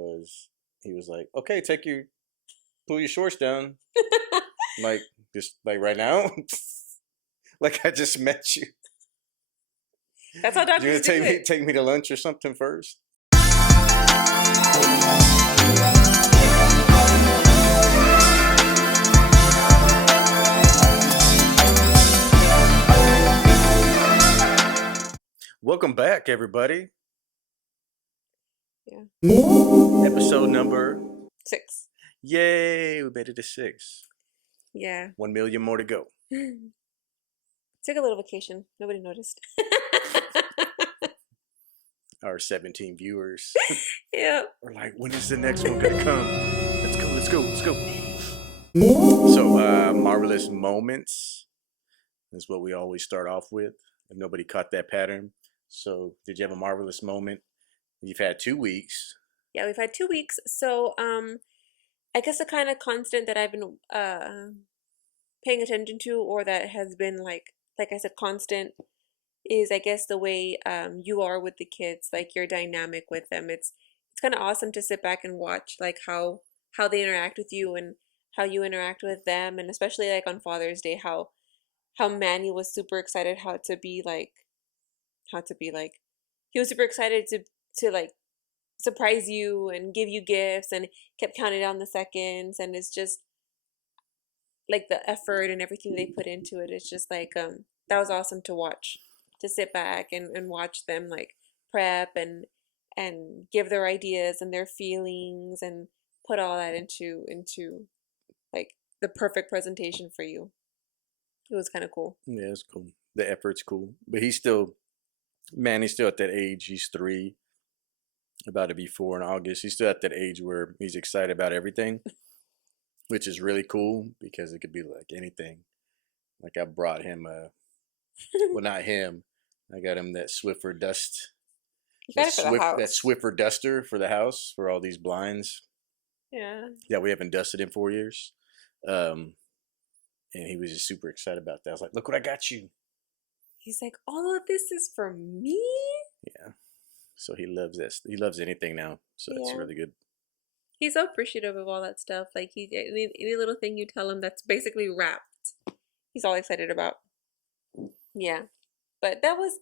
was he was like, "Okay, pull your shorts down." Like, just like right now. Like I just met you. That's how You doctors gonna do it. take me to lunch or something first? Welcome back, everybody. Yeah. Episode number 6. Yay! We made it to 6. Yeah. 1 million more to go. Took a little vacation. Nobody noticed. Our 17 viewers. Yeah. We're like, when is the next one gonna come? Let's go. So, marvelous moments is what we always start off with. If nobody caught that pattern. So, did you have a marvelous moment? You've had 2 weeks. Yeah, we've had 2 weeks. So, I guess the kind of constant that I've been paying attention to, or that has been like I said, constant, is I guess the way you are with the kids, like your dynamic with them. It's kind of awesome to sit back and watch like how they interact with you and how you interact with them, and especially like on Father's Day, how Manny was super excited he was super excited to like surprise you and give you gifts and kept counting down the seconds, and it's just like the effort and everything they put into it. It's just like that was awesome to watch, to sit back and watch them like prep and give their ideas and their feelings and put all that into like the perfect presentation for you. It was kind of cool. Yeah, it's cool. The effort's cool. But he's still at that age. He's 3, about to be 4 in August. He's still at that age where he's excited about everything, which is really cool because it could be like anything. Like I brought him well, not him. I got him that Swiffer dust. You got it for the house. That Swiffer duster for the house for all these blinds. Yeah. Yeah, we haven't dusted in 4 years. And he was just super excited about that. I was like, look what I got you. He's like, all of this is for me? Yeah. So he loves this. He loves anything now. So that's really good. He's so appreciative of all that stuff. Like any little thing you tell him that's basically wrapped, he's all excited about. Yeah. But that was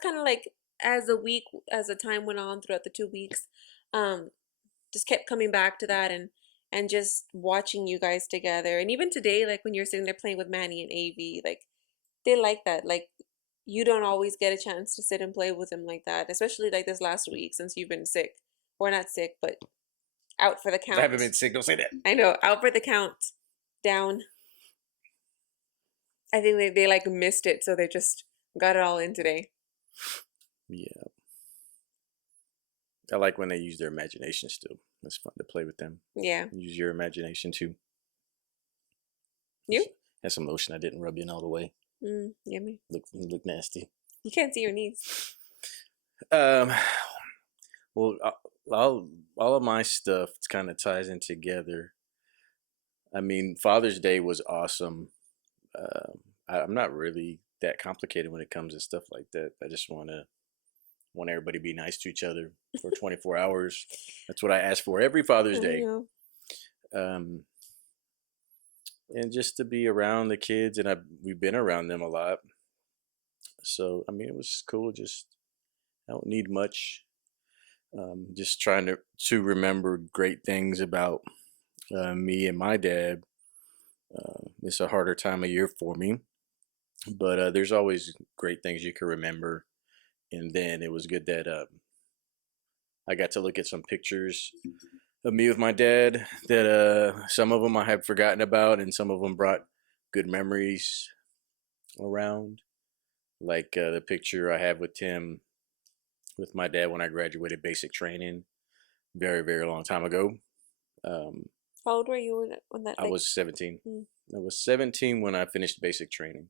kind of like as the time went on throughout the 2 weeks, just kept coming back to that and just watching you guys together. And even today, like when you're sitting there playing with Manny and Avi, like they like that. Like you don't always get a chance to sit and play with them like that, especially like this last week since you've been sick. Or not sick, but out for the count. I haven't been sick. Don't say that. I know. Out for the count. Down. I think they like missed it, so they just got it all in today. Yeah. I like when they use their imagination still. It's fun to play with them. Yeah. Use your imagination too. You? Had some lotion I didn't rub in all the way. Yummy. Look nasty. You can't see your knees. Well, all of my stuff kind of ties in together. I mean, Father's Day was awesome. I'm not really that complicated when it comes to stuff like that. I just want everybody to be nice to each other for 24 hours. That's what I ask for every Father's Day. And just to be around the kids, and we've been around them a lot. So, I mean, it was cool. Just, I don't need much. Just trying to remember great things about me and my dad. It's a harder time of year for me, but there's always great things you can remember. And then it was good that I got to look at some pictures of me with my dad that some of them I had forgotten about, and some of them brought good memories around. Like the picture I have with Tim, with my dad when I graduated basic training, very, very long time ago. How old were you when that? I was 17. I was 17 when I finished basic training.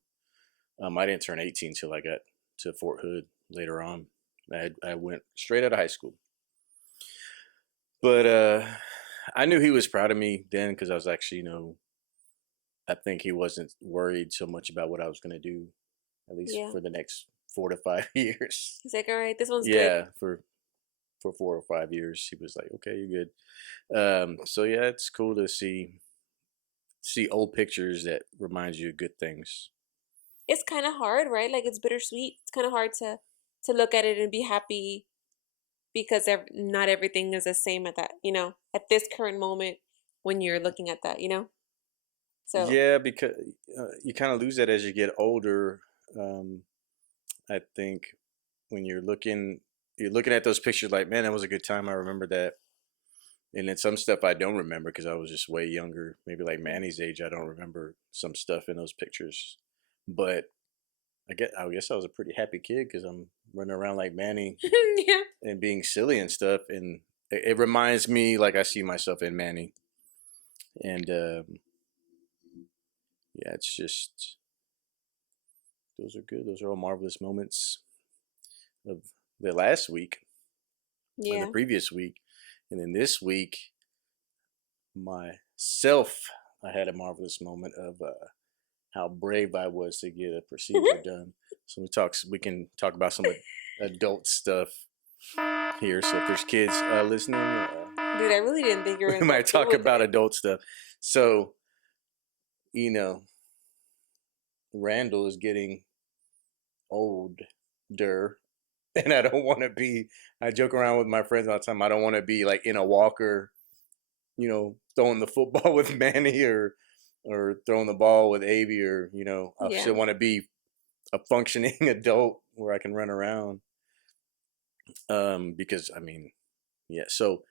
I didn't turn 18 till I got to Fort Hood later on. I went straight out of high school. But I knew he was proud of me then because I was actually, I think he wasn't worried so much about what I was going to do, at least for the next 4 to 5 years. He's like, all right, this one's good. Yeah, for for 4 or 5 years. He was like, okay, you're good. So yeah, it's cool to see old pictures that remind you of good things. It's kind of hard, right? Like it's bittersweet. It's kind of hard to look at it and be happy because not everything is the same at that, at this current moment when you're looking at that, So, Yeah, because you kind of lose that as you get older. Um, I think when you're looking at those pictures like, man, that was a good time. I remember that. And then some stuff I don't remember because I was just way younger. Maybe like Manny's age, I don't remember some stuff in those pictures. But I guess I was a pretty happy kid because I'm running around like Manny yeah. and being silly and stuff. And it reminds me like I see myself in Manny. And yeah, it's just those are good. Those are all marvelous moments of the last week or the Yeah. previous week. And then this week, myself, I had a marvelous moment of how brave I was to get a procedure done. So we can talk about some adult stuff here. So if there's kids listening, Dude, I really didn't think you were we gonna go might through talk with about it. adult stuff. So, you know, Randall is getting older, and I don't want to be. I joke around with my friends all the time. I don't want to be like in a walker, throwing the football with Manny or throwing the ball with Avi, or I Yeah. still want to be a functioning adult where I can run around. Because I mean, yeah. So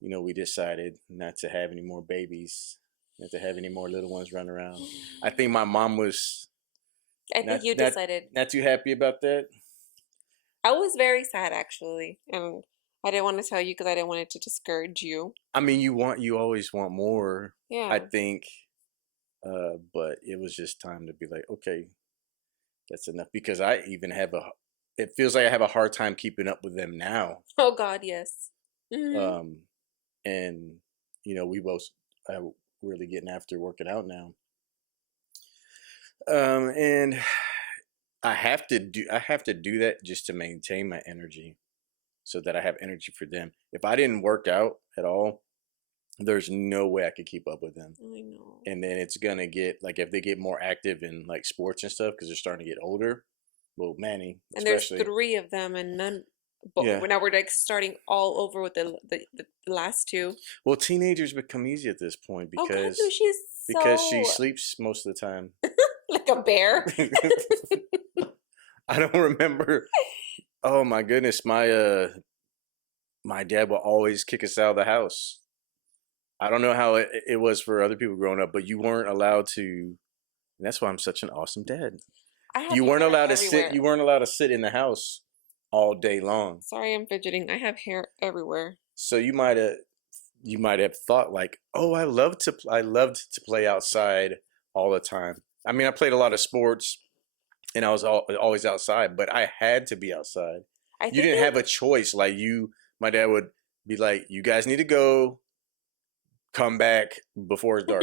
we decided not to have any more babies, not to have any more little ones run around. I think my mom was I not think you not decided. not too happy about that. I was very sad actually, and I didn't want to tell you because I didn't want it to discourage you. I mean, you always want more. I Yeah. think, but it was just time to be like, okay, that's enough. Because I even have a. It feels like I have a hard time keeping up with them now. Oh God, yes. Um, and we both are really getting after working out now. And I have to do that just to maintain my energy, so that I have energy for them. If I didn't work out at all, there's no way I could keep up with them. I know. And then it's gonna get like if they get more active in like sports and stuff because they're starting to get older. Well, Manny And there's especially. three of them, and none. But Yeah. now we're like starting all over with the last two. Well, teenagers become easy at this point Oh God, no, because she's she so sleeps most of the time. like a bear. I don't remember. Oh my goodness, my dad will always kick us out of the house. I don't know how it was for other people growing up, but you weren't allowed to. And that's why I'm such an awesome dad. I have You weren't hair allowed to sit. everywhere. You weren't allowed to sit in the house all day long. Sorry, I'm fidgeting. I have hair everywhere. So you might have thought like, oh, I loved to play outside all the time. I mean, I played a lot of sports, and I was always outside, but I had to be outside. I You think didn't it. have a choice. My dad would be like, "You guys need to go. Come back before it's dark."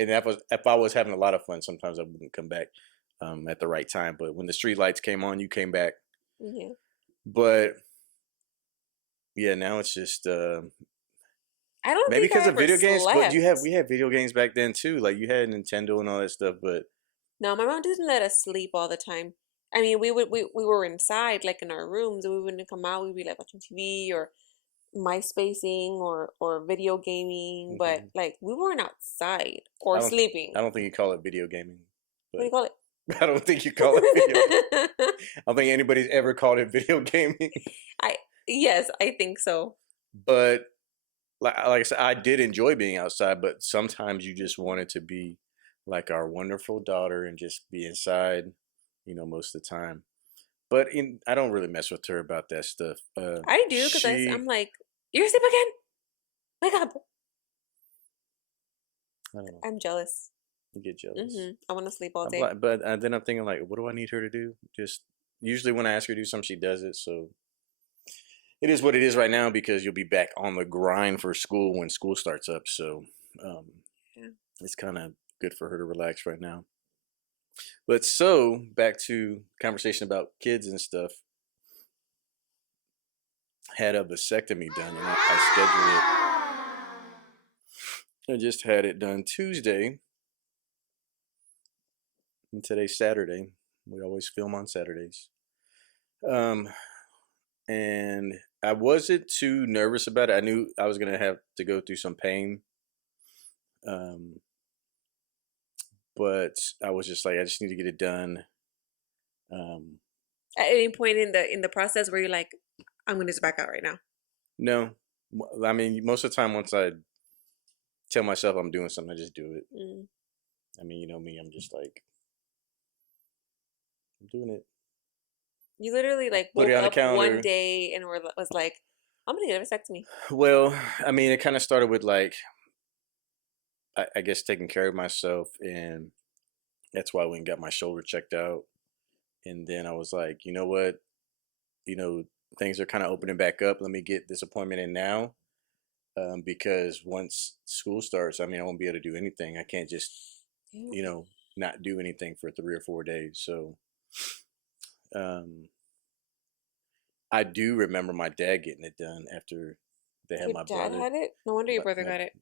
And if I was having a lot of fun, sometimes I wouldn't come back at the right time. But when the street lights came on, you came back. Yeah. But yeah, now it's just I don't maybe think because I of ever video games. But we slept. had video games back then too. Like you had Nintendo and all that stuff. But No, my mom didn't let us sleep all the time. I mean, we were inside, like in our rooms. We wouldn't come out. We'd be like watching TV or MySpacing or video gaming, but mhm. like we weren't outside or I don't sleeping. I don't think you call it video gaming. What do But you call I don't think you call it video. it? I don't think anybody's ever called it video gaming. I yes, I think so. But like I said, I did enjoy being outside. But sometimes you just wanted to be like our wonderful daughter and just be inside, most of the time. But I don't really mess with her about that stuff. I do because She, I'm like, you're asleep again. Wake up. I don't know, I'm jealous. I get jealous. I want to sleep all I'm day. like, but then I'm thinking like, what do I need her to do? Just usually when I ask her to do something, she does it. So it is what it is right now because you'll be back on the grind for school when school starts up. So um, Yeah. it's kind of good for her to relax right now. But so back to conversation about kids and stuff. had a vasectomy done, and I scheduled it. I just had it done Tuesday, and today's Saturday. We always film on Saturdays. Um, and I wasn't too nervous about it. I knew I was gonna have to go through some pain. Um, but I was just like, I just need to get it done. Um, At any point in the process where you're like, I'm gonna just back out right now. no, I mean, most of the time, once I tell myself I'm doing something, I just do it. Mm. I mean, you know me, I'm just like, I'm doing it. You literally like Put it woke on the up one calendar. day and was like, I'm gonna get a vasectomy. Well, I mean, it kind of started with like, I guess taking care of myself, and that's why I went and got my shoulder checked out. And then I was like, you know what? You know, things are kind of opening back up. Let me get this appointment in now. Because once school starts, I mean, I won't be able to do anything. I can't just, Ew. not do anything for 3 or 4 days. So, um, I do remember my dad getting it done after they had Your my dad brother. had it? No wonder your My, brother my, got it.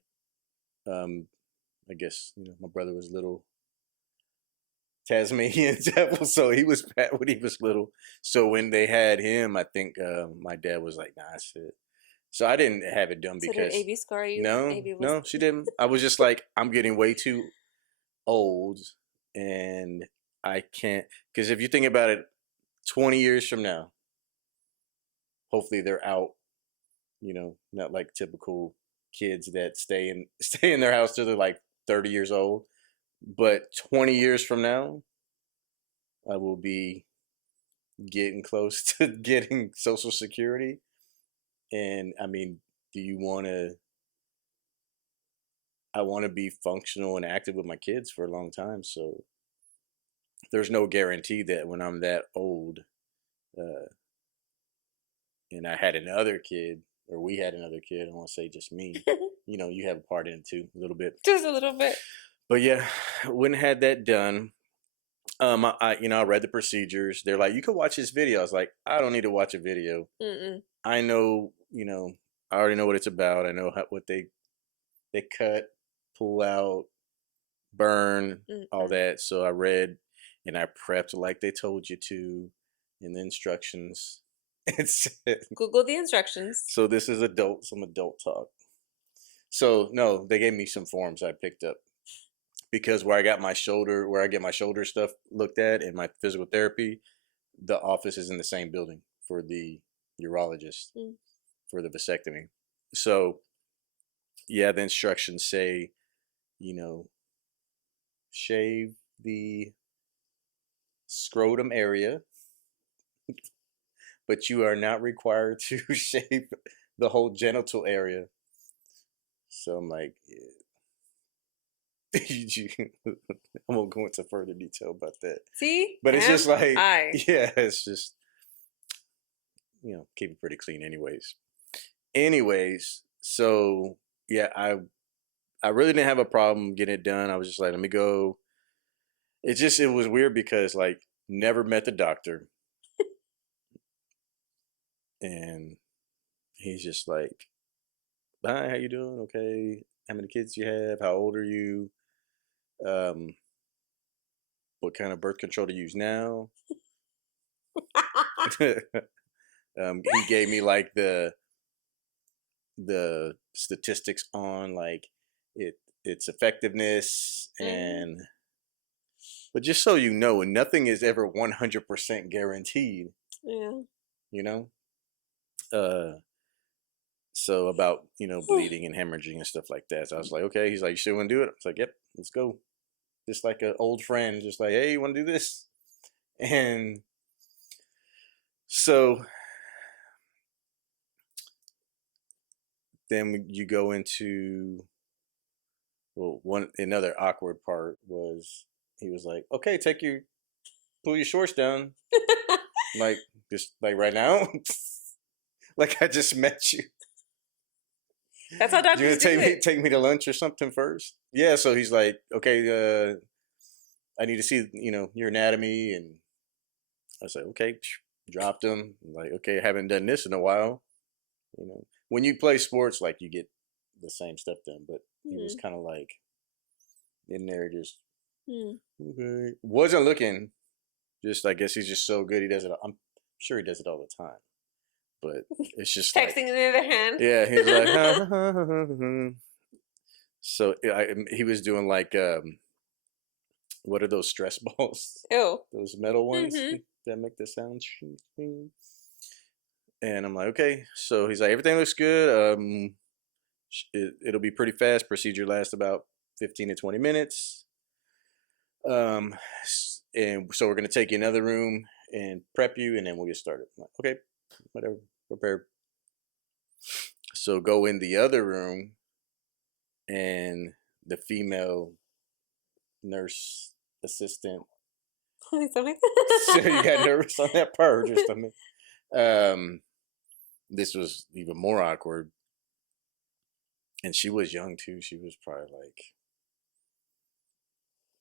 I guess my brother was little Tasmanian devil, so he was bad when he was little. So when they had him, I think my dad was like, "Nah, that's it." So I didn't have it done So did because AB scar you? no, AB was no, she didn't. I was just like, I'm getting way too old, and I can't. Because if you think about it, 20 years from now, hopefully they're out. Not like typical kids that stay in their house till they're like 30 years old. But 20 years from now, I will be getting close to getting Social Security. And I mean, do you want to? I want to be functional and active with my kids for a long time. So there's no guarantee that when I'm that old, uh, and I had another kid, or we had another kid, I don't want to say just me. You have a part in it too, a little bit. just a little bit. But yeah, went and had that done. I read the procedures. They're like, you can watch this video. I was like, I don't need to watch a video. Mm-mm. I know, I already know what it's about. I know what they cut, pull out, burn, all Mm-mm. that. So I read and I prepped like they told you to in the instructions. It's Google the instructions. so this is some adult talk. So no, they gave me some forms I picked up because where I get my shoulder stuff looked at in my physical therapy, the office is in the same building for the urologist Mm. for the vasectomy. So yeah, the instructions say, you know, shave the scrotum area, but you are not required to shave the whole genital area. So I'm like, I won't go into further detail about that. See? But it's just like, I. yeah, it's just, keep it pretty clean anyways. So yeah, I really didn't have a problem getting it done. I was just like, let me go. It was weird because like never met the doctor, and he's just like, hi, how you doing? Okay, how many kids you have? How old are you? Um, what kind of birth control to use now? He gave me like the statistics on like its effectiveness, Mm. and but just so you know, nothing is ever 100% guaranteed, Yeah. you know? Uh so about, bleeding and hemorrhaging and stuff like that. So I was like, okay. He's like, you still want to do it? I was like, yep, let's go. Just like an old friend, just like, hey, you want to do this? And so then you go into, well, one another awkward part was he was like, okay, pull your shorts down. Like, just like right now. Like I just met you. That's how You gonna doctors do it. take me to lunch or something first? Yeah. So he's like, okay, I need to see, your anatomy, and I was like, okay, dropped him. Like, okay, I haven't done this in a while. You know, when you play sports, like you get the same stuff done, but he was Hmm. kind of like in there, just Hmm. okay. Wasn't looking. Just I guess he's just so good. He does it. I'm sure he does it all the time, but it's just like, Texting in the other hand. yeah, he's like, so he was doing like, what are those stress balls? Ew. Those metal ones Hmm. that make the sound. And I'm like, okay. So he's like, everything looks good. It'll be pretty fast. Procedure lasts about 15 to 20 minutes. Um, and so we're gonna take you in another room and prep you, and then we'll get started. I'm like, okay, whatever, prepared. So go in the other room, and the female nurse assistant. Something. So you got nervous on that part, or just I mean, um, this was even more awkward, and she was young too. She was probably like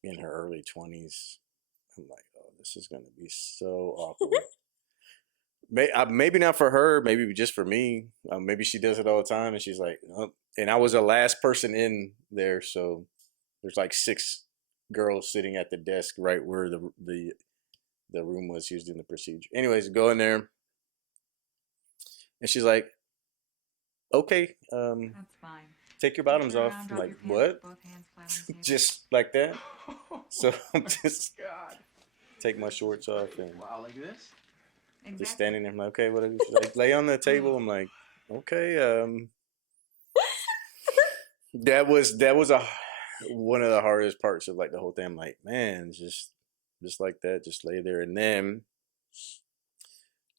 in her early 20s. I'm like, oh, this is gonna be so awkward. Maybe not for her, maybe just for me. Maybe she does it all the time, and she's like, oh. And I was the last person in there, so there's like 6 girls sitting at the desk right where the room was used in the procedure. Anyways, go in there, and she's like, okay, That's fine. take your If you bottoms turn off. around, I'm drop like, your pants what? with both hands flat on the table. Just like that. So I'm Oh just God. take my shorts off and Wow, like this? just Exactly. standing there. I'm like, okay, what? She's like, lay on the table. I'm like, okay. That was a one of the hardest parts of like the whole thing. I'm like, man, just like that, just lay there. And then,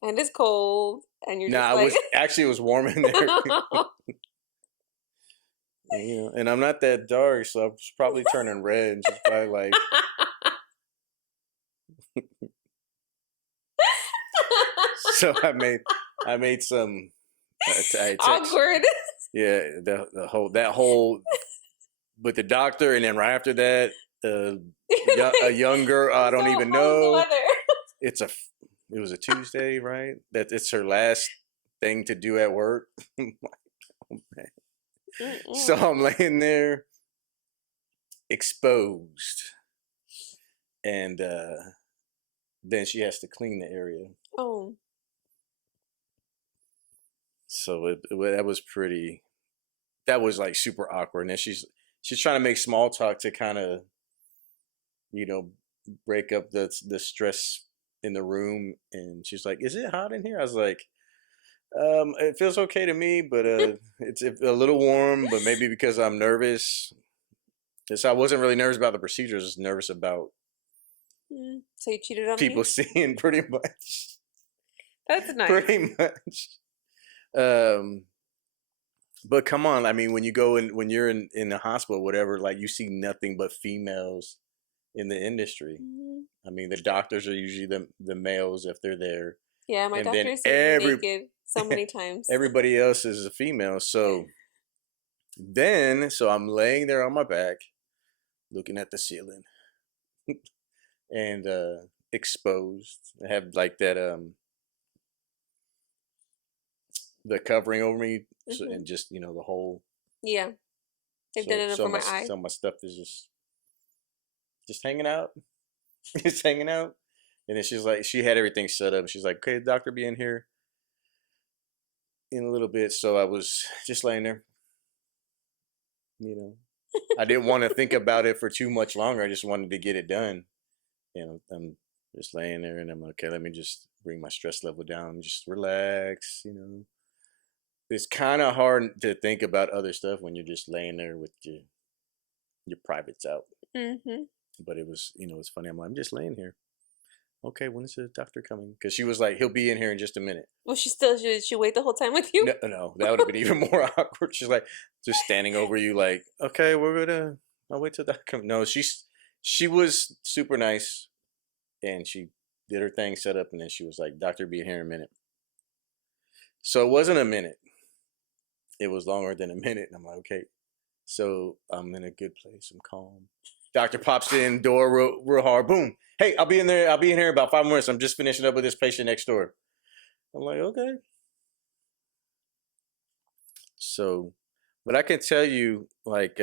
And it's cold, and you're just nah, like, it was warm in there. And I'm not that dark, so I was probably turning red. And she's probably like, so I made some. I text, awkward. yeah, the whole with the doctor, and then right after that, a young girl I don't So even how's the know. weather? It's a it was a Tuesday, right? That it's her last thing to do at work. So Mm-mm. I'm laying there exposed, and then she has to clean the area. Oh. So that was pretty. That was like super awkward. And then she's trying to make small talk to kind of you know break up the stress in the room. And she's like, "Is it hot in here?" I was like, it feels okay to me, but it's a little warm. But maybe because I'm nervous. So I wasn't really nervous about the procedure. I was just nervous about So you cheated on people me? seeing pretty much, That's nice. pretty much. Um, but come on, I mean, when you go in, when you're in the hospital, whatever, like you see nothing but females in the industry. Mhm. I mean, the doctors are usually the males if they're there, Yeah, my and doctor then has seen me naked so many times. everybody else is a female. So I'm laying there on my back, looking at the ceiling, and exposed. I have like that the covering over me, so, Hmm. and just the whole. Yeah, they've done So enough so for my my eye. so my stuff is just hanging out, just hanging out. And then she's like, she had everything set up. She's like, okay, the doctor be in here in a little bit. So I was just laying there, you know. I didn't want to think about it for too much longer. I just wanted to get it done. I'm just laying there, and I'm like, okay, let me just bring my stress level down, just relax. It's kind of hard to think about other stuff when you're just laying there with your privates out. Hmm. But it was, it's funny. I'm like, I'm just laying here. Okay, when is the doctor coming? Because she was like, he'll be in here in just a minute. Well, should she wait the whole time with you? No, no, that would have been even more awkward. She's like, just standing over you, like, okay, I'll wait till the doctor comes. No, she was super nice, and she did her thing, set up, and then she was like, doctor, be in here in a minute. So it wasn't a minute. It was longer than a minute. And I'm like, okay. So I'm in a good place. I'm calm. Doctor pops in, door real hard. Boom. Hey, I'll be in there. I'll be in here in about 5 minutes. I'm just finishing up with this patient next door. I'm like, okay. So, but I can tell you like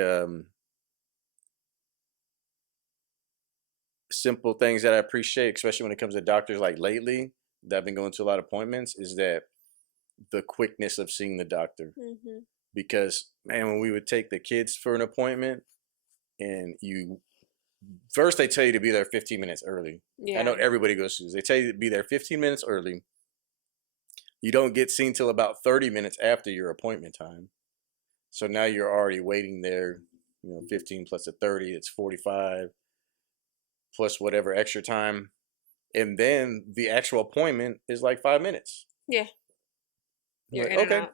simple things that I appreciate, especially when it comes to doctors. Like lately, that I've been going to a lot of appointments, is that the quickness of seeing the doctor. Mm-hmm. Because man, when we would take the kids for an appointment, and you first they tell you to be there 15 minutes early. I know Yeah. everybody goes through this. They tell you to be there 15 minutes early. You don't get seen till about 30 minutes after your appointment time. So now you're already waiting there, 15 plus the 30, it's 45 plus whatever extra time. And then the actual appointment is like 5 minutes. Yeah. I'm You're like, in and okay. out.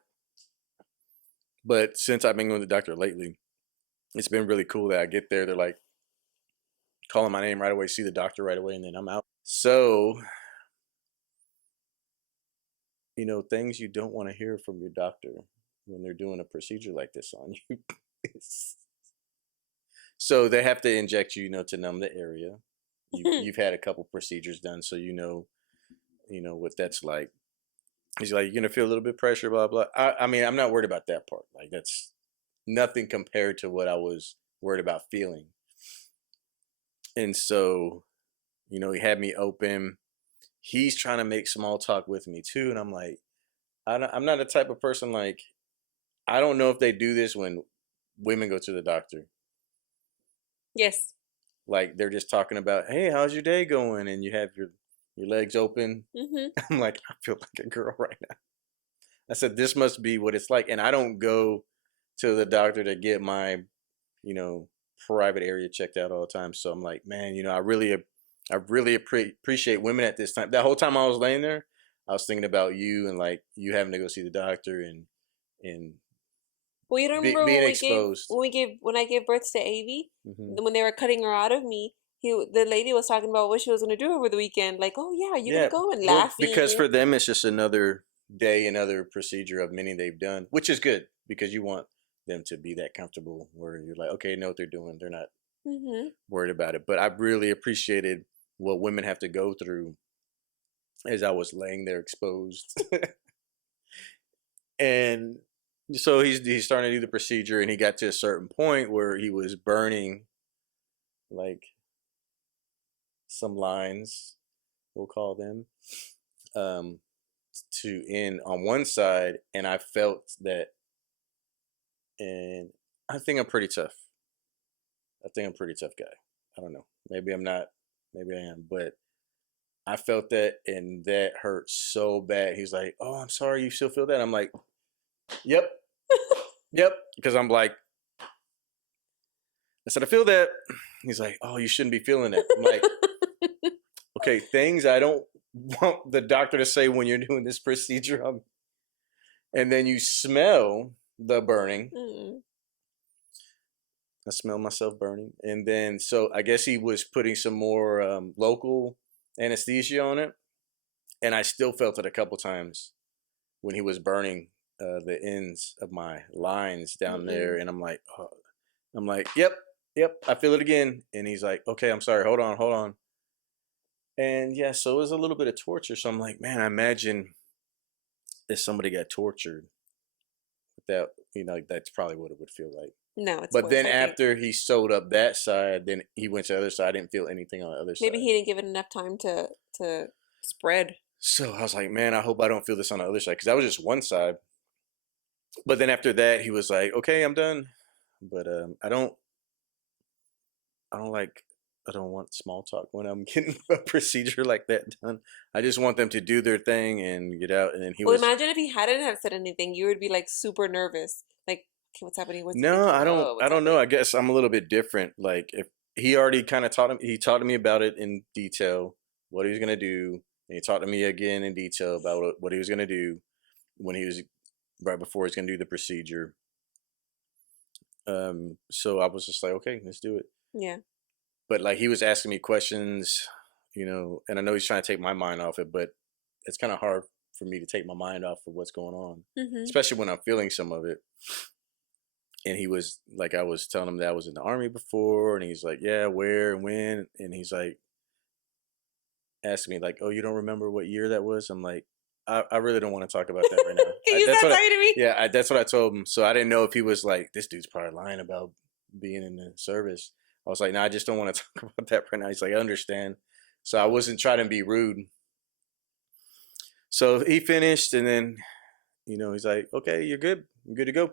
But since I've been going to the doctor lately, it's been really cool that I get there. They're like calling my name right away, see the doctor right away, and then I'm out. So, things you don't want to hear from your doctor when they're doing a procedure like this on you. So they have to inject you, to numb the area. You've had a couple procedures done, so what that's like. He's like, you're gonna feel a little bit of pressure, blah blah. I mean, I'm not worried about that part. Like that's nothing compared to what I was worried about feeling. And so, he had me open. He's trying to make small talk with me too, and I'm like, I'm not the type of person like. I don't know if they do this when women go to the doctor. Yes. Like they're just talking about, hey, how's your day going? And you have your legs open. Mm-hmm. I'm like, I feel like a girl right now. I said, this must be what it's like. And I don't go to the doctor to get my, you know, private area checked out all the time. So I'm like, man, I really appreciate women at this time. That whole time I was laying there, I was thinking about you and like you having to go see the doctor and Well, you remember being exposed. when I gave birth to Avi, Hmm. when they were cutting her out of me, the lady was talking about what she was gonna do over the weekend. Like, oh yeah, you're Yeah, gonna go and well, laughing. because for them it's just another day, another procedure of many they've done, which is good because you want them to be that comfortable where you're like, okay, know what they're doing. They're not Mm-hmm. worried about it. But I really appreciated what women have to go through as I was laying there exposed. And so he's starting to do the procedure, and he got to a certain point where he was burning like some lines, we'll call them, um, to in on one side, and I felt that, and I think I'm pretty tough. I think I'm a pretty tough guy. I don't know. Maybe I'm not. Maybe I am, but I felt that, and that hurt so bad. He's like, "Oh, I'm sorry. You still feel that?" I'm like, "Yep, yep," because I'm like, I said, "I feel that." He's like, "Oh, you shouldn't be feeling that." I'm like, "Okay, things I don't want the doctor to say when you're doing this procedure." And then you smell the burning. Mm. I smell myself burning, and then so I guess he was putting some more local anesthesia on it, and I still felt it a couple times when he was burning the ends of my lines down there, Mm-mm. and I'm like, oh. I'm like, yep, yep, I feel it again, and he's like, okay, I'm sorry, hold on, and yeah, so it was a little bit of torture. So I'm like, man, I imagine if somebody got tortured, that that's probably what it would feel like. No, it's But worse, then I think. after he sewed up that side, then he went to the other side. I didn't feel anything on the other Maybe side. he didn't give it enough time to spread. So I was like, man, I hope I don't feel this on the other side because that was just one side. But then after that, he was like, okay, I'm done. But I don't like, I don't want small talk when I'm getting a procedure like that done. I just want them to do their thing and get out. And then he Well, was, imagine if he hadn't have said anything, you would be like super nervous. Like, okay, what's happening? What's he no, thinking? Oh, I what's don't know. happening? I guess I'm a little bit different. Like if he already kind of taught him, he talked to me about it in detail, what he was gonna do, and he talked to me again in detail about what he was gonna do when he was right before he's gonna do the procedure. So I was just like, okay, let's do it. Yeah. But like he was asking me questions, and I know he's trying to take my mind off it, but it's kind of hard for me to take my mind off of what's going on, Mm-hmm. especially when I'm feeling some of it. And he was like, I was telling him that I was in the army before, and he's like, yeah, where and when, and he's like asking me like, oh, you don't remember what year that was? I'm like, I really don't want to talk about that right now. Can you That's stop what talking to me? yeah, that's what I told him. So I didn't know if he was like, this dude's probably lying about being in the service. I was like, no, I just don't want to talk about that right now. He's like, I understand. So I wasn't trying to be rude. So he finished, and then he's like, okay, you're good. I'm good to go.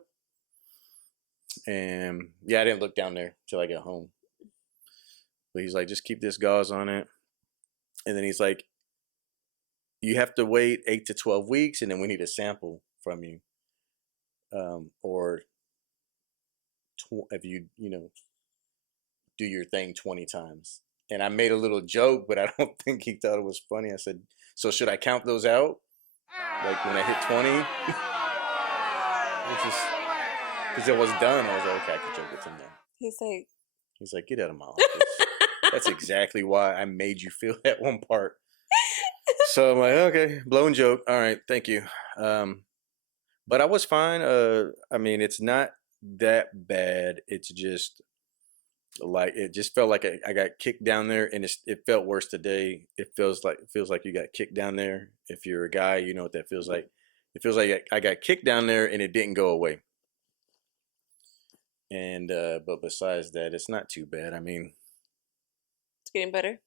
And yeah, I didn't look down there till I got home. But he's like, just keep this gauze on it. And then he's like, you have to wait 8 to 12 weeks, and then we need a sample from you. Or if you do your thing 20 times. And I made a little joke, but I don't think he thought it was funny. I said, so should I count those out? Like when I hit 20? Because it was done. I was like, okay, I can joke with him now. He's like, get out of my office. That's exactly why I made you feel that one part. So I'm like, okay, blown joke. All right, thank you. But I was fine. I mean, it's not that bad. It's just like it just felt like I got kicked down there, and it felt worse today. It feels like you got kicked down there. If you're a guy, you know what that feels like. It feels like I got kicked down there and it didn't go away. And but besides that, it's not too bad. I mean, It's getting better.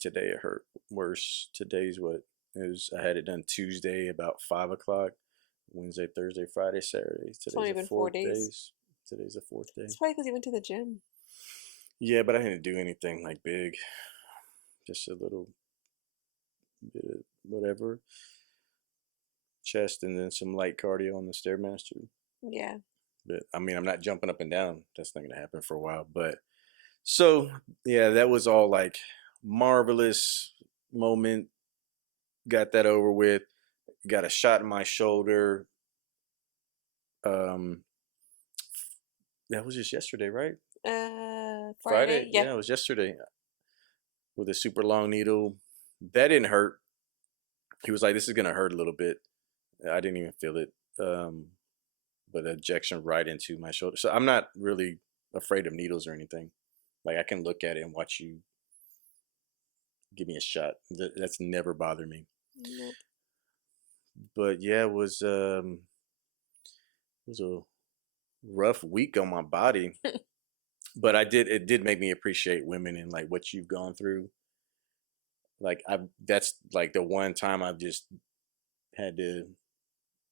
Today it hurt worse. Today's what it was. I had it done Tuesday about 5 o'clock. Wednesday, Thursday, Friday, Saturday. It's only been 4 days. Days. Today's the 4th day. It's probably because you went to the gym. Yeah, but I didn't do anything like big. Just a little bit of whatever. Chest and then some light cardio on the Stairmaster. Yeah. But I'm not jumping up and down. That's not gonna happen for a while. But so yeah, that was all like marvelous moment. Got that over with. Got a shot in my shoulder. That was just yesterday, right? Friday. Yeah. Yeah, it was yesterday. With a super long needle. That didn't hurt. He was like, this is gonna hurt a little bit. I didn't even feel it. But injection right into my shoulder. So I'm not really afraid of needles or anything. Like I can look at it and watch you give me a shot. That's never bothered me. Nope. But yeah, it was a rough week on my body. But it did make me appreciate women and like what you've gone through. Like that's like the one time I've just had to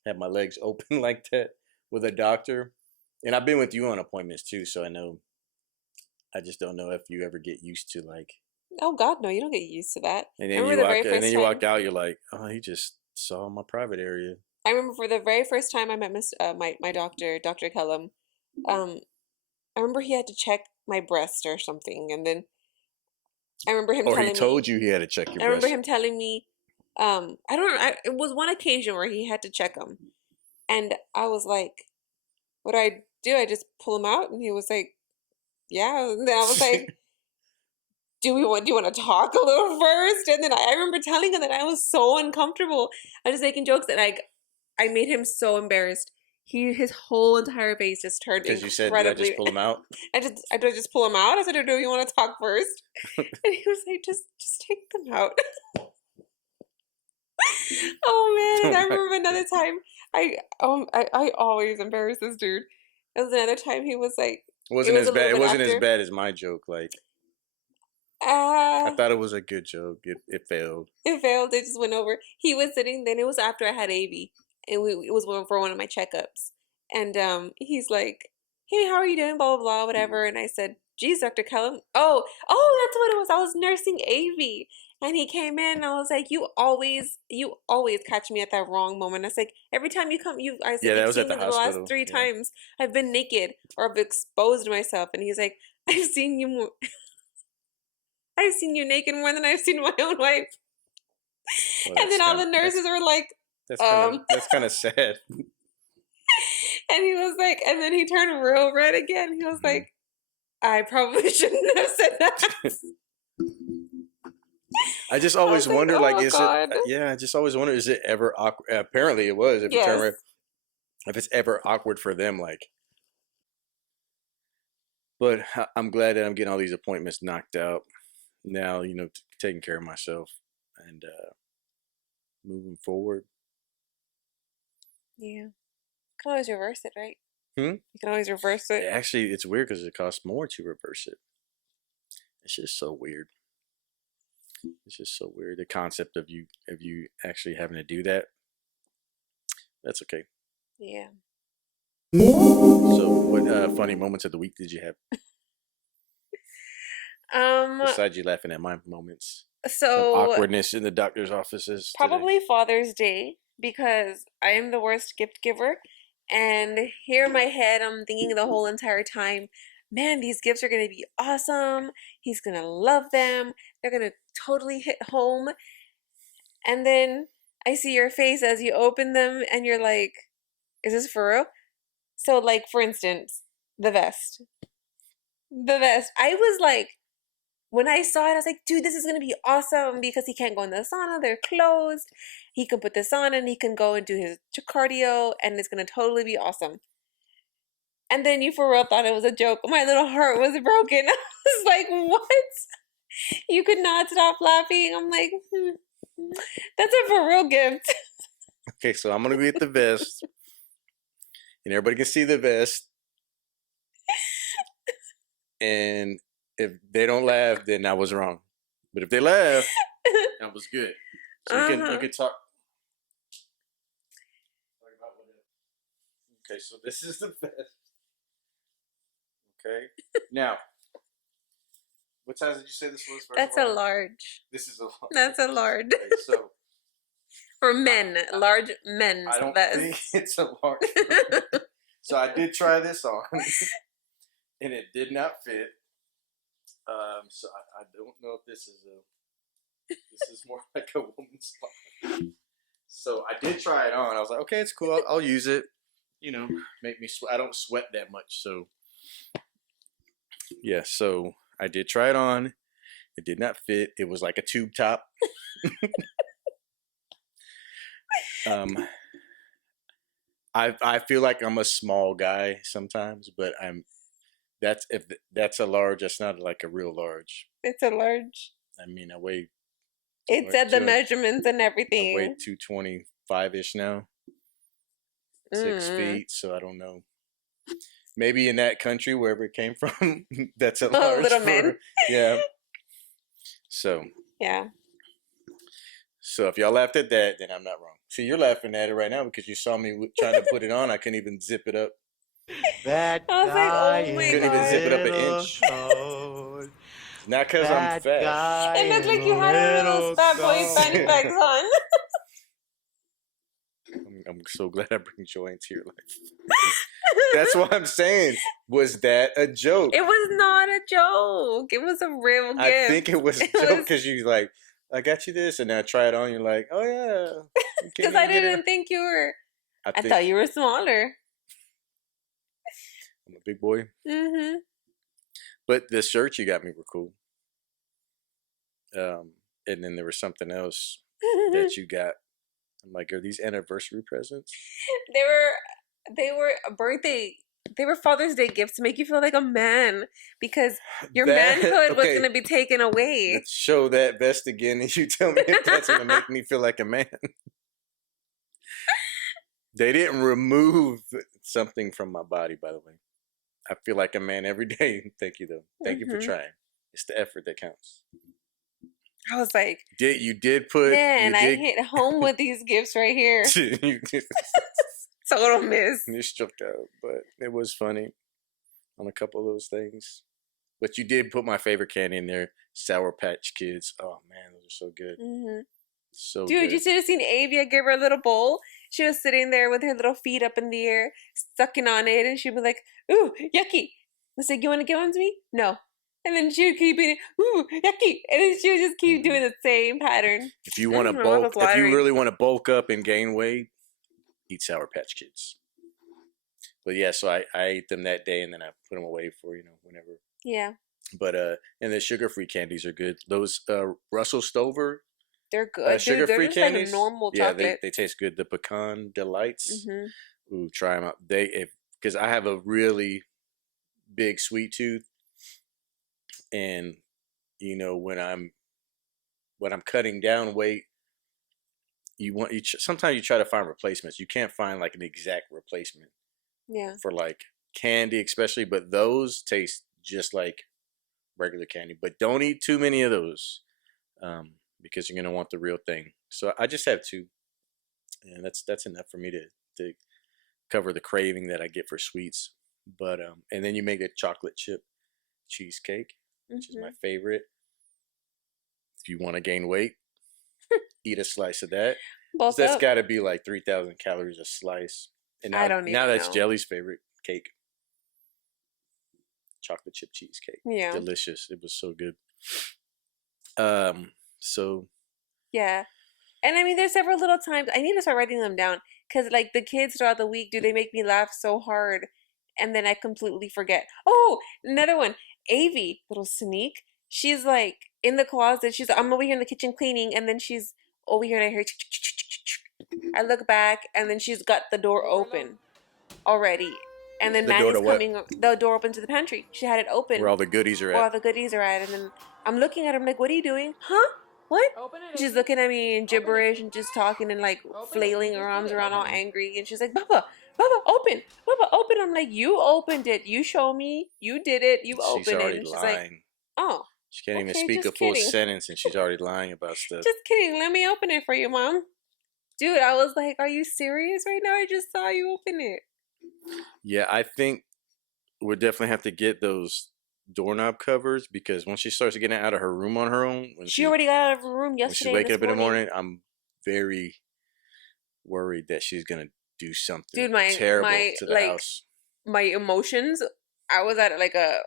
have my legs open like that with a doctor. And I've been with you on appointments too, so I know. I just don't know if you ever get used to like. Oh God, no! You don't get used to that. And then you walk out. You're like, oh, he just saw my private area. I remember for the very first time I met my doctor, Dr. Kellum. I remember he had to check my breast or something, and then I remember him Or telling he told you he had to check your I remember breast. him telling me, I don't know. It was one occasion where he had to check them, and I was like, "What do I do? I just pull him out?" And he was like, "Yeah." And then I was like, do you want to talk a little first? And then I remember telling him that I was so uncomfortable. I was making jokes that I made him so embarrassed. His whole entire face just turned Because you said, incredibly. did I just pull him out? I just pull him out. I said, "Do you want to talk first?" And he was like, "Just take them out." Oh man! And I remember another time. I always embarrass this dude. There was another time he was like, It wasn't as bad. It wasn't as after. bad as my joke. Like I thought it was a good joke. It failed. It failed. It just went over. He was sitting. Then it was after I had AV, and it was for one of my checkups. And he's like, "Hey, how are you doing? Blah blah blah, whatever." And I said, "Geez, Dr. Kellum. Oh, that's what it was. I was nursing AV." And he came in, and I was like, you always catch me at that wrong moment." I was like, every time you come, I said, Yeah, that "You've was at seen the me the last hospital. 3 Yeah. times. I've been naked or I've exposed myself." And he's like, "I've seen you more. I've seen you naked more than I've seen my own wife." Well, And then all the nurses were like, that's kind of sad. And he was like, and then he turned real red again. He was like, "I probably shouldn't have said that." I just always wonder, like, "Oh, is God." it? Yeah, I just always wonder, is it ever awkward? Apparently, it was. If you turn Yes. red, if it's ever awkward for them, like. But I'm glad that I'm getting all these appointments knocked out now. Taking care of myself, and moving forward. Yeah. You can always reverse it, right? Hmm? You can always reverse it. Actually, it's weird because it costs more to reverse it. It's just so weird. It's just so weird. The concept of you actually having to do that. That's okay. Yeah. So, what funny moments of the week did you have besides you laughing at my moments of So awkwardness in the doctor's offices today? probably Father's Day because I am the worst gift giver. And here in my head, I'm thinking the whole entire time, man, these gifts are going to be awesome. He's going to love them. They're going to totally hit home. And then I see your face as you open them and you're like, is this for real? So, like, for instance, the vest. The vest. I was like, when I saw it, I was like, dude, this is going to be awesome because he can't go in the sauna. They're closed. He can put this on and he can go and do his cardio and it's going to totally be awesome. And then you for real thought it was a joke. My little heart was broken. I was like, what? You could not stop laughing. I'm like, that's a for real gift. Okay, so I'm gonna get the vest, and everybody can see the vest. And if they don't laugh, then I was wrong. But if they laugh, that was good. So you can talk about whatever. Okay, so this is the vest. Okay, now what size did you say this was? First That's of a all? large. This is a large. That's a large. Okay, so For men, large men's I don't vest. think it's a large. So I did try this on, and it did not fit. So I don't know if this is a. This is more like a woman's size. So I did try it on. I was like, okay, it's cool. I'll use it. You know, make me sweat. I don't sweat that much, so yeah. So I did try it on. It did not fit. It was like a tube top. I feel like I'm a small guy sometimes, but that's a large. That's not like a real large. It's a large. I mean, I weigh. It said the measurements and I weigh everything. 225-ish now. 6 Mm. feet, so I don't know. Maybe in that country, wherever it came from, that's a Oh, large little for, men. yeah. So Yeah. so if y'all laughed at that, then I'm not wrong. See, you're laughing at it right now because you saw me trying to put it on. I couldn't even zip it up. That I was like, guy oh my Couldn't even god. zip it up an little inch. coat. Not because I'm That fat. guy It looked in like you the had one of those little fat boy fanny coat. bags on. I'm so glad I bring joy into your life. That's what I'm saying. Was that a joke? It was not a joke. It was a real gift. I think it was a It joke was because you like, I got you this, and then I try it on. You're like, oh yeah, you can't because I even get it. didn't think you were. I think thought you were smaller. I'm a big boy. Mm-hmm. But the shirts you got me were cool. And then there was something else that you got. I'm like, are these anniversary presents? They were a birthday. They were Father's Day gifts to make you feel like a man because your manhood was going to be taken away. Let's show that vest again, and you tell me if that's going to make me feel like a man. They didn't remove something from my body, by the way. I feel like a man every day. Thank you, though. Thank you for trying. It's the effort that counts. I was like, You did put. man, I hit home with these gifts right here. Total miss. You struck out, but it was funny on a couple of those things. But you did put my favorite candy in there, Sour Patch Kids. Oh man, those are so good. Mm-hmm. So dude, good. you should have seen Avia give her a little bowl. She was sitting there with her little feet up in the air, sucking on it, and she'd be like, ooh, yucky. I was like, you want to give one to me? No. And then she would keep eating, ooh, yucky. And then she would just keep doing the same pattern. If you want to bulk, if you really want to bulk up and gain weight, eat Sour Patch Kids. But yeah, so I ate them that day, and then I put them away for, whenever. Yeah. But and the sugar-free candies are good. Those Russell Stover, they're good. Sugar-free just candies, like normal chocolate. Yeah, they taste good. The Pecan Delights. Mm-hmm. Ooh, try them out. Because I have a really big sweet tooth, and when I'm cutting down weight, sometimes you try to find replacements. You can't find like an exact replacement Yeah. for like candy, especially. But those taste just like regular candy. But don't eat too many of those, because you're gonna want the real thing. So I just have two, and that's enough for me to cover the craving that I get for sweets. But and then you make a chocolate chip cheesecake, which is my favorite. If you want to gain weight, eat a slice of that. 'Cause Both that's up. got to be like 3,000 calories a slice. And I now, don't now even that's know. Jelly's favorite cake. Chocolate chip cheesecake. Yeah. Delicious. It was so good. So Yeah. And I mean, there's several little times I need to start writing them down because, like, the kids throughout the week, do they make me laugh so hard, and then I completely forget. Oh, another one, Avie, little sneak. She's like in the closet. I'm over here in the kitchen cleaning, and then she's over here, and I hear. I look back, and then she's got the door open already, and then the door Manny's to what? coming. The door open to the pantry. She had it open Where all the goodies are where all at. the goodies are at, and then I'm looking at her. I'm like, "What are you doing? Huh? What?" Open it. She's Amy. looking at me in Open it. gibberish and just talking and like Open it. flailing You her just arms did it. around, all Open it. angry. And she's like, "Baba, Baba, open, Baba, open." I'm like, "You opened it. You show me. You did it. You She's opened it." already And she's like, lying. "Oh, She can't even okay, speak a just full kidding, sentence, and she's already lying about stuff. just kidding. Let me open it for you, Mom." Dude, I was like, "Are you serious right now? I just saw you open it." Yeah, I think we'll definitely have to get those doorknob covers, because once she starts getting out of her room on her own, She already got out of her room when she's yesterday and waking this up in the morning. morning, I'm very worried that she's gonna do something Dude, my terrible my to the like house. my emotions, I was at like a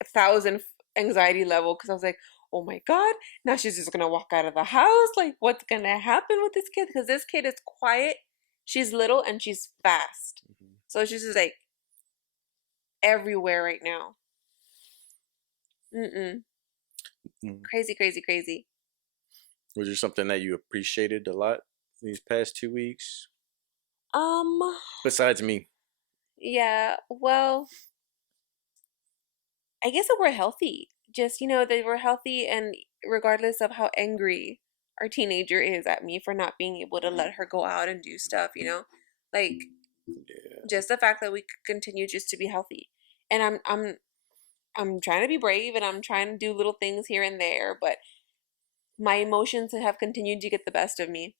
1,000 anxiety level because I was like, oh my God, now she's just gonna walk out of the house. Like, what's gonna happen with this kid? Because this kid is quiet, she's little, and she's fast. Mhm. So she's just like everywhere right now. Mm. Crazy, crazy, crazy. Was there something that you appreciated a lot these past 2 weeks Um, besides me? yeah, well, I guess that we're healthy. Just, that we're healthy, and regardless of how angry our teenager is at me for not being able to let her go out and do stuff. Like, Yeah. just the fact that we continue just to be healthy. And I'm trying to be brave, and I'm trying to do little things here and there, but my emotions have continued to get the best of me.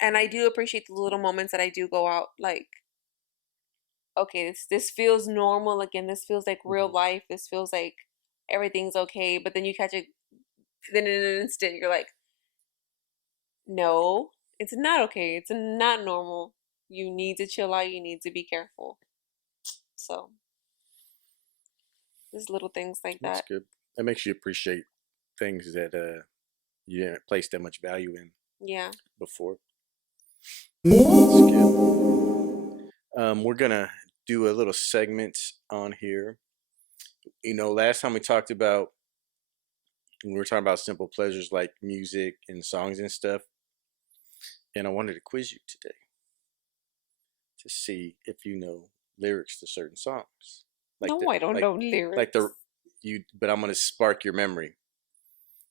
And I do appreciate the little moments that I do go out, like, okay, this feels normal again. This feels like real life. This feels like everything's okay. But then you catch it, then in an instant you're like, no, it's not okay. It's not normal. You need to chill out. You need to be careful. So, just little things like That's that. good. That makes you appreciate things that you didn't place that much value in Yeah. before. That's good. We're gonna do a little segment on here. Last time we talked about, when we were talking about simple pleasures like music and songs and stuff, and I wanted to quiz you today to see if you know lyrics to certain songs. No, I don't know lyrics. But I'm gonna spark your memory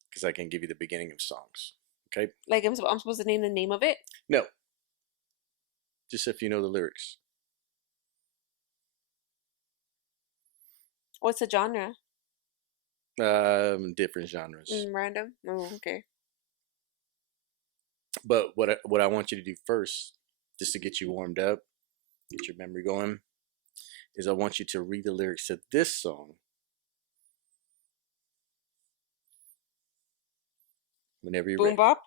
because I can give you the beginning of songs. Okay? Like I'm supposed to name the name of it? No, just if you know the lyrics. What's the genre? Different genres. Random? Oh, okay. But what I want you to do first, just to get you warmed up, get your memory going, is I want you to read the lyrics to this song. Whenever you're Boom ready. bop?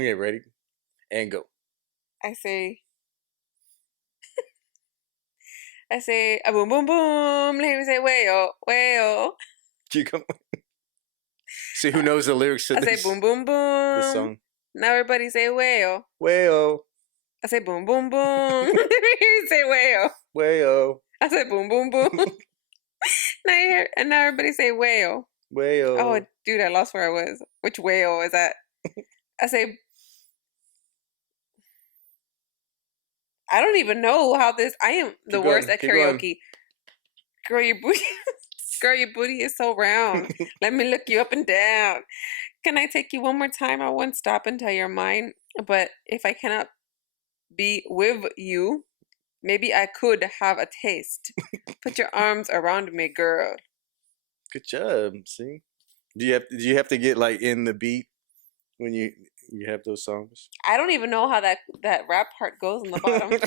Okay, ready? And go. I say a boom boom boom. Let me say wayo, wayo. Keep going. See who knows the lyrics to I say this, boom boom boom. this song. Now everybody say wayo. Wayo, I say boom boom boom. You say wayo. wayo, I say boom boom boom. now everybody say wayo. wayo. Oh, dude, I lost where I was. Which wayo is that? I say. I don't even know how this. I am the Keep worst going, at keep going. karaoke. Girl, your booty. Girl, your booty is so round. Let me look you up and down. Can I take you one more time? I won't stop until you're mine. But if I cannot be with you, maybe I could have a taste. Put your arms around me, girl. Good job. See, do you have to get like in the beat when you have those songs? I don't even know how that rap part goes on the bottom.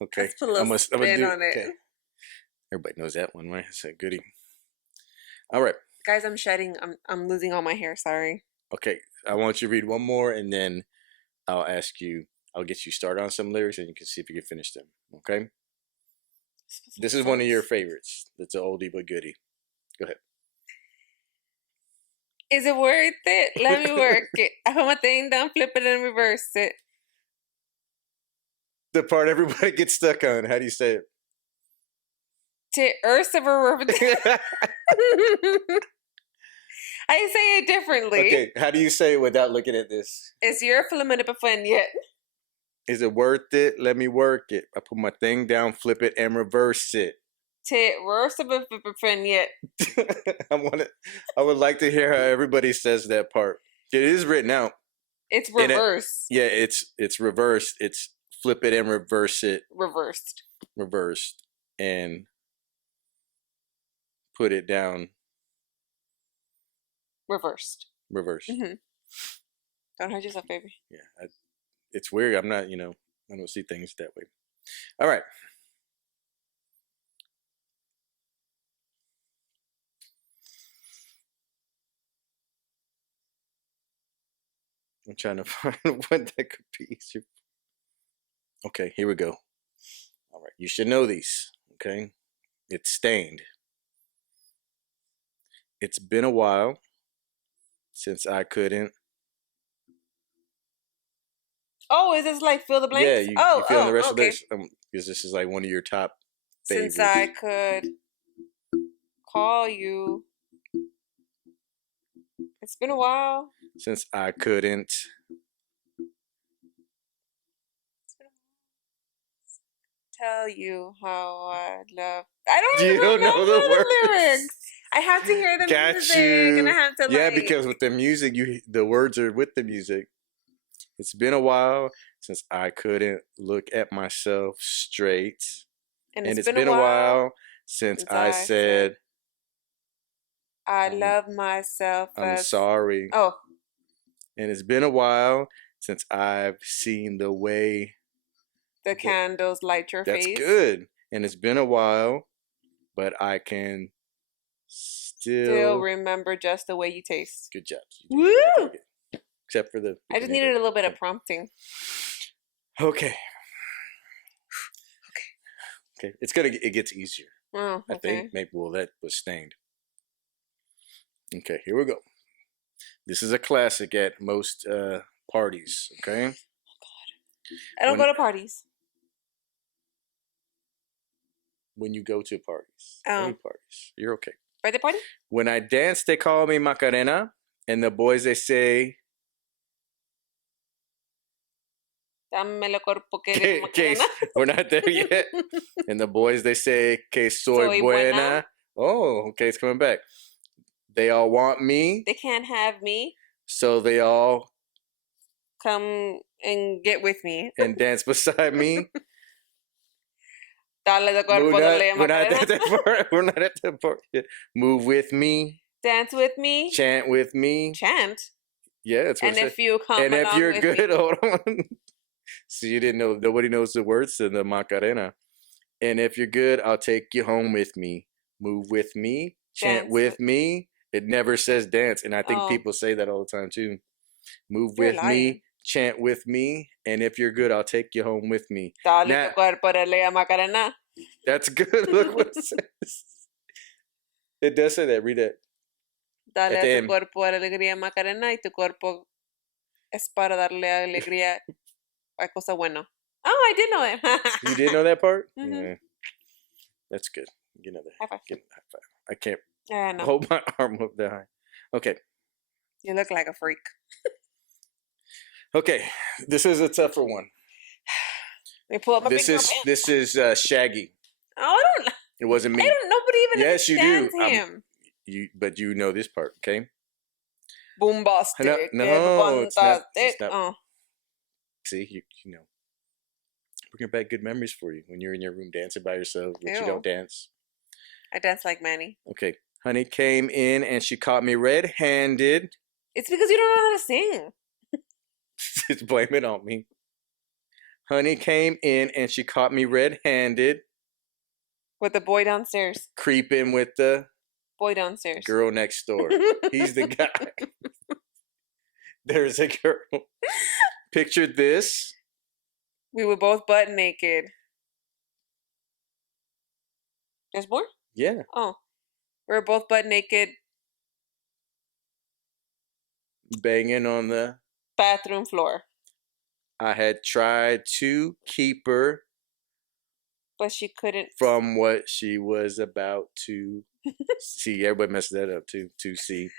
Okay, Let's put a little spin on it. Okay. Everybody knows that one, right? It's a goodie. All right. Guys, I'm shedding. I'm losing all my hair. Sorry. Okay, I want you to read one more, and then I'll get you started on some lyrics, and you can see if you can finish them. Okay. This is one of your favorites. That's an oldie but goodie. Go ahead. Is it worth it? Let me work it. I put my thing down, flip it, and reverse it. The part everybody gets stuck on. How do you say it? I say it differently. Okay, how do you say it without looking at this? It's your filament of fun yet. Is it worth it? Let me work it. I put my thing down, flip it, and reverse it. Yet. I would like to hear how everybody says that part. It is written out. It's reverse. It's reversed. It's flip it and reverse it. Reversed. And put it down. Reversed. Mm-hmm. Don't hurt yourself, baby. Yeah, it's weird. I'm not, I don't see things that way. All right. I'm trying to find what that could be easier. Okay, here we go. All right, you should know these. Okay, it's stained. It's been a while since I couldn't. Oh, is this like fill the blanks? Yeah, you feel the rest okay. of this? Because this is like one of your top favorites. Since I could call you. It's been a while. Since I couldn't. Tell you how I love. I don't You even don't know the lyrics. I have to hear the music, and I have to Yeah, because with the music, the words are with the music. It's been a while since I couldn't look at myself straight, and it's been a while since I said I love myself. I'm sorry. Oh, and it's been a while since I've seen the way the candles light your face. That's good. And it's been a while, but I can still remember just the way you taste. Good job. Woo! Except for the. I just needed a little bit of prompting. Okay. Okay. It gets easier. Oh, okay. I think maybe that was stained. Okay, here we go. This is a classic at most parties. Okay. Oh God. I don't go to parties. When you go to parties, any parties, you're okay. Birthday party? When I dance, they call me Macarena, and the boys they say. Dámelo cuerpo que Macarena. We're not there yet. And the boys they say que soy buena. Oh, okay, it's coming back. They all want me. They can't have me. So they all come and get with me and dance beside me. Dale de cuerpo, we're not at that part. We're not at that part yet. Move with me. Dance with me. Chant with me. Chant. Yeah, that's what. And if you come and if you're good, me. hold on. So you didn't know. Nobody knows the words to the Macarena. And if you're good, I'll take you home with me. Move with me. Chant Dance with me. It never says dance, and I think people say that all the time too. Move with me. Chant with me, and if you're good, I'll take you home with me. Dale tu cuerpo, alegría, Macarena. That's good. Look what it says. It does say that. Read it. Dale a tu cuerpo alegría, Macarena, y tu cuerpo es para darle alegría a cosa buena. Oh, I did know it. You did know that part? Mm-hmm. Yeah. That's good. You know that. High five. High five. I can't No. hold my arm up that high. Okay. You look like a freak. Okay, this is a tougher one. Let me pull up my This is Shaggy. Oh, I don't. It wasn't me. Nobody even Yes, you do. understands him. but you know this part, okay? Bombastic. No, it's not. Fantastic. It's not. Oh, See, you know, bringing back good memories for you when you're in your room dancing by yourself, but you Ew. don't dance. I dance like Manny. Okay, honey came in and she caught me red-handed. It's because you don't know how to sing. Just blame it on me. Honey came in and she caught me red-handed, With the boy downstairs. creeping with the Boy downstairs. girl next door. He's the guy. There's a girl. Picture this. We were both butt naked. There's more? Yeah. Oh. We were both butt naked. Banging on the. Bathroom floor. I had tried to keep her But she couldn't. from what she was about to see. Everybody messed that up too. To see.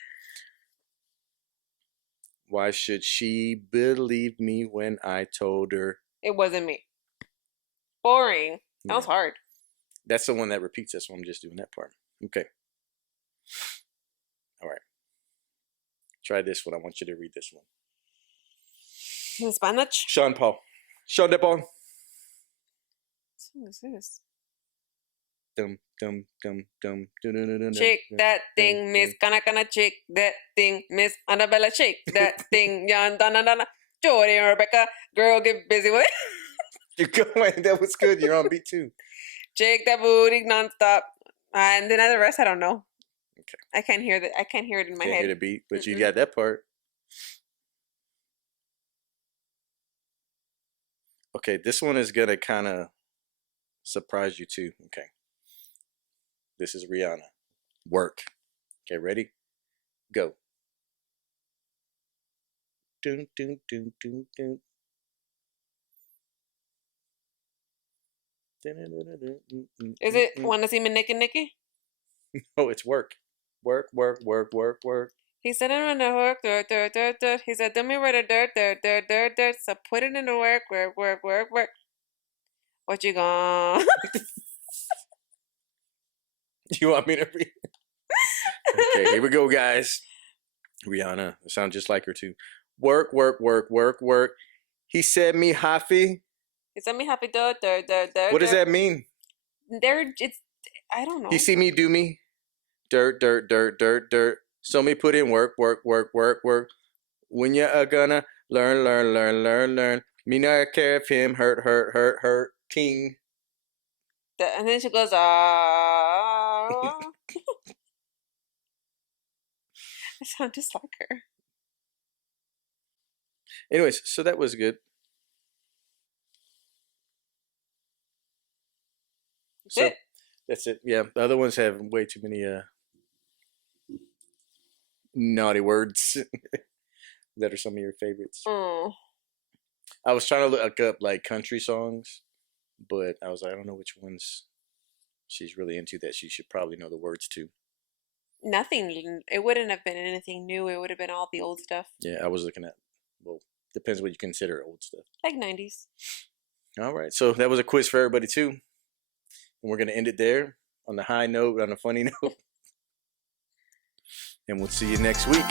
Why should she believe me when I told her? It wasn't me. Boring. That was Yeah. hard. That's the one that repeats. That's why I'm just doing that part. Okay. All right. Try this one. I want you to read this one. In Spanish? Sean Paul. Sean Paul. What is this? Dum dum dum dum dum dum dum. Shake that thing, Miss Kana Kana. Shake that thing, Miss Annabella. Shake that thing, Yan Dana Dana. Jordy and Rebecca. Girl, get busy with. You're going. That was good. You're on beat too. Shake that booty nonstop. And then the rest, I don't know. Okay. I can't hear that. I can't hear it in my Can't head. hear the beat, but you Mm-mm. got that part. Okay, this one is gonna kind of surprise you too. Okay. This is Rihanna. Work. Okay, ready? Go. Dun, dun, dun, dun, dun. Is it Wanna See Me Nicky Nicky? Oh, it's work. Work, work, work, work, work. He said I'm gonna work, dirt, dirt, dirt, dirt. He said, do me right, dirt, dirt, dirt, dirt, dirt. So put it in the work, work, work, work, work. What you gonna? You want me to read? Okay, here we go, guys. Rihanna. It sounds just like her too. Work, work, work, work, work. He said me happy. He said me happy, dirt, dirt, dirt, dirt. What does that mean? It's, I don't know. He see me do me. Dirt, dirt, dirt, dirt, dirt. So me put in work, work, work, work, work. When you are gonna learn, learn, learn, learn, learn. Me not care if him hurt, hurt, hurt, hurt. King. And then she goes, ah. I sound just like her. Anyways, so that was good. So It. that's it. Yeah, the other ones have way too many naughty words that are some of your favorites. Oh. I was trying to look up like country songs, but I was like, I don't know which ones she's really into that she should probably know the words to. Nothing. It wouldn't have been anything new. It would have been all the old stuff. Yeah, I was looking at, well, depends what you consider old stuff. Like 90s. All right, so that was a quiz for everybody too. And we're going to end it there on the high note, on a funny note. And we'll see you next week.